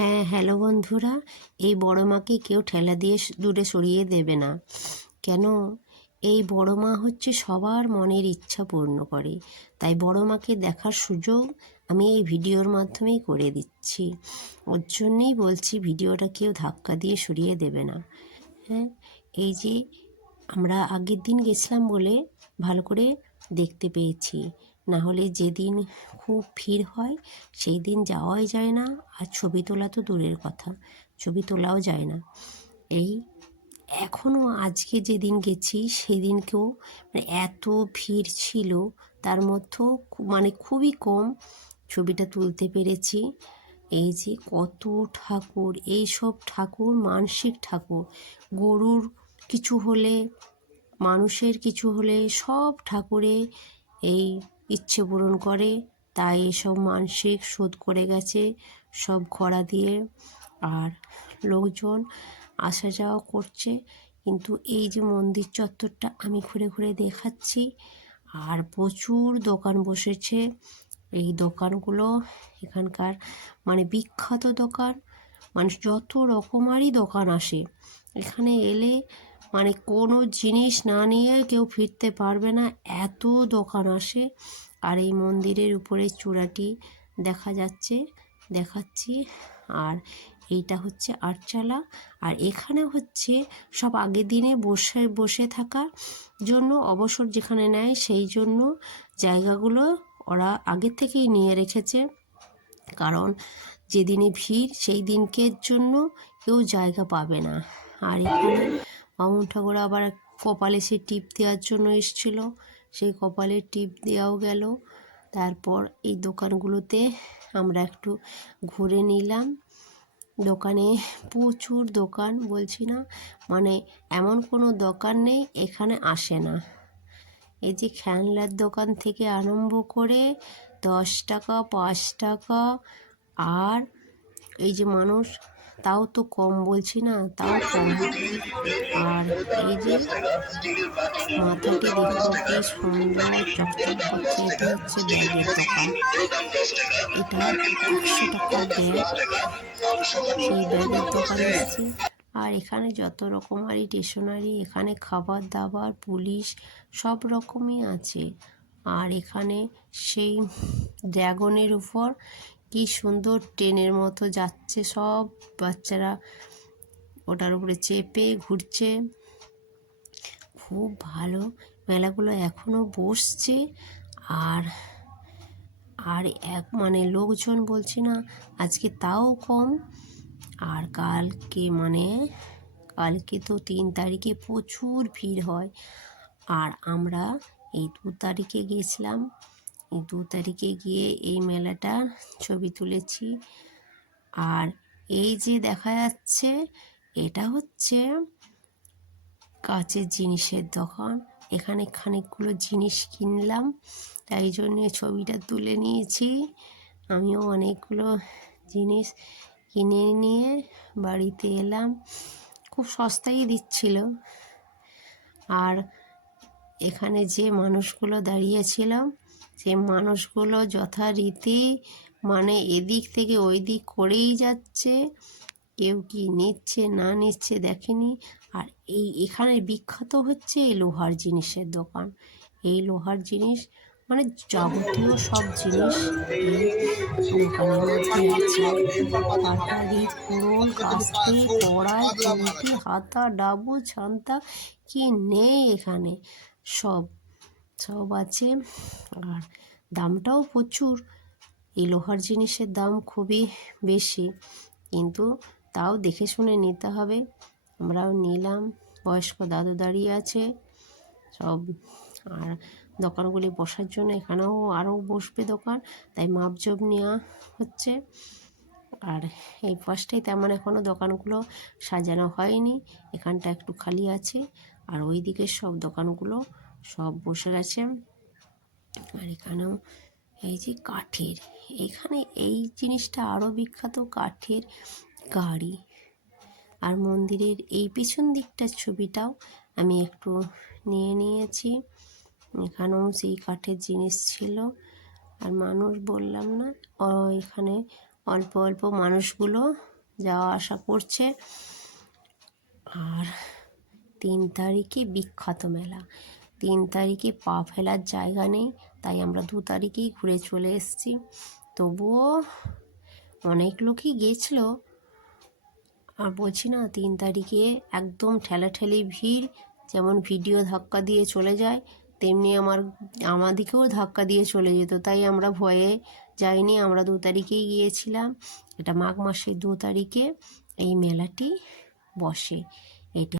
হ্যাঁ, হ্যালো বন্ধুরা। এই বড় মাকে কেউ ঠেলা দিয়ে দূরে সরিয়ে দেবে না। কেন? এই বড় মা হচ্ছে সবার মনের ইচ্ছা পূর্ণ করে। তাই বড় মাকে দেখার সুযোগ আমি এই ভিডিওর মাধ্যমেই করে দিচ্ছি। ওর জন্যেই বলছি ভিডিওটা কেউ ধাক্কা দিয়ে সরিয়ে দেবে না। হ্যাঁ, এই যে আমরা আগের দিন গেছিলাম বলে ভালো করে দেখতে পেয়েছি, না হলে যেদিন খুব ভিড় হয় সেই দিন যাওয়াই যায় না, আর ছবি তোলা তো দূরের কথা, ছবি তোলাও যায় না। এই এখনও আজকে যেদিন গেছি সেদিনকেও এত ভিড় ছিল, তার মধ্যেও খুবই কম ছবিটা তুলতে পেরেছি। এই যে কত ঠাকুর, এই সব ঠাকুর মানসিক ঠাকুর। গরুর কিছু হলে, মানুষের কিছু হলে সব ঠাকুরে এই ইচ্ছে পূরণ করে। তাই এসব মানসিক শোধ করে গেছে সব ঘোড়া দিয়ে, আর লোকজন আসা যাওয়া করছে। কিন্তু এই যে মন্দির চত্বরটা আমি ঘুরে ঘুরে দেখাচ্ছি, আর প্রচুর দোকান বসেছে। এই দোকানগুলো এখানকার বিখ্যাত দোকান। মানুষ যত রকমারই দোকান আসে এখানে এলে, কোনো জিনিস না নিয়ে কেউ ফিরতে পারবে না, এত দোকান আসে। আর এই মন্দিরের উপরে চূড়াটি দেখা যাচ্ছে, দেখাচ্ছি। আর এইটা হচ্ছে আটচালা। আর এখানে হচ্ছে সব আগের দিনে বসে বসে থাকার জন্য, অবসর যেখানে নেয় সেই জন্য জায়গাগুলো ওরা আগের থেকেই নিয়ে রেখেছে। কারণ যেদিনে ভিড় সেই দিনকের জন্য কেউ জায়গা পাবে না। আর এখানে বামুন ঠাকুর আবার কপালে সে টিপ দেওয়ার জন্য এসেছিল, সেই কপালে টিপ দেওয়াও গেল। তারপর এই দোকানগুলোতে আমরা একটু ঘুরে নিলাম। দোকানে প্রচুর দোকান, বলছি না, এমন কোনো দোকান নেই এখানে আসে না। এই যে খেলনার দোকান থেকে আরম্ভ করে 10 টাকা, 5 টাকা, আর এই যে মানুষ, তাও তো কম, বলছি না, তাও কম। আর এই যে মাথাটি দেখো কি সুন্দর চকচক করছে, এটা হচ্ছে ব্যাগের দোকান। এটা 100 টাকার ব্যাগ, সেই ব্যাগের দোকানে এসেছি। আর এখানে যত রকমারি স্টেশনারি, এখানে খাবার দাবার, পুলিশ, সব রকমই আছে। আর এখানে সেই ড্রাগনের উপর কি সুন্দর ট্রেনের মতো যাচ্ছে, সব বাচ্চারা ওটার উপরে চেপে ঘুরছে। খুব ভালো, মেলাগুলো এখনও বসছে। আর আর লোকজন, বলছি না, আজকে তাও কম। আর কালকে তো 3 তারিখে প্রচুর ভিড় হয়। আর আমরা এই 2 তারিখে গেছিলাম। এই 2 তারিখে গিয়ে এই মেলাটার ছবি তুলেছি। আর এই যে দেখা যাচ্ছে, এটা হচ্ছে কাচের জিনিসের দোকান। এখানে খানিকগুলো জিনিস কিনলাম, তাই জন্যে ছবিটা তুলে নিয়েছি। আমিও অনেকগুলো জিনিস কিনে নিয়ে বাড়িতে এলাম, খুব সস্তায় দিচ্ছিল। আর এখানে যে মানুষগুলো দাঁড়িয়েছিল, সে মানুষগুলো যথারীতি এদিক থেকে ওই দিক করেই যাচ্ছে, কেউ কি নিচ্ছে না নিচ্ছে দেখেনি। আর এখানে বিখ্যাত হচ্ছে এই লোহার জিনিসের দোকান। এই লোহার জিনিস যাবতীয় সব জিনিস এই দোকানের মধ্যে আছে। কাটারি, কুড়োল, কাস্তে, কড়াই, খুন্তি, হাতা, ডাবু, ছান্তা, কি নেই এখানে, সব সব আছে। আর দামটাও প্রচুর। এই লোহার জিনিসের দাম খুবই বেশি, কিন্তু তাও দেখে শুনে নিতে হবে। আমরাও নিলাম, বয়স্ক দাদু দাঁড়িয়ে আছে সব। আর দোকানগুলি বসার জন্য এখানেও আরও বসবে দোকান, তাই মাপজোপ নেওয়া হচ্ছে। আর এই পাশটাই তেমন এখনও দোকানগুলো সাজানো হয়নি, এখানটা একটু খালি আছে। আর ওই দিকের সব দোকানগুলো সব বসে গেছে। আর এখানেও এই যে কাঠের, এখানে এই জিনিসটা আরও বিখ্যাত, কাঠের গাড়ি। আর মন্দিরের এই পিছন দিকটার ছবিটাও আমি একটু নিয়ে নিয়েছি। এখানেও সেই কাঠের জিনিস ছিল। আর মানুষ, বললাম না, এখানে অল্প অল্প মানুষগুলো যাওয়া আসা করছে। আর 3 তারিখে বিখ্যাত মেলা, 3 তারিখে পা ফেলার জায়গা নেই, তাই আমরা 2 তারিখেই ঘুরে চলে এসেছি। তবুও অনেক লোকই গেছিলো। আর বলছি না, 3 তারিখে একদম ঠেলাঠেলি ভিড়, যেমন ভিডিও ধাক্কা দিয়ে চলে যায় তেমনি আমাদিকেও ধাক্কা দিয়ে চলে যেত, তাই আমরা ভয়ে যাইনি, আমরা 2 তারিখেই গিয়েছিলাম। এটা মাঘ মাসের 2 তারিখে এই মেলাটি বসে। এটি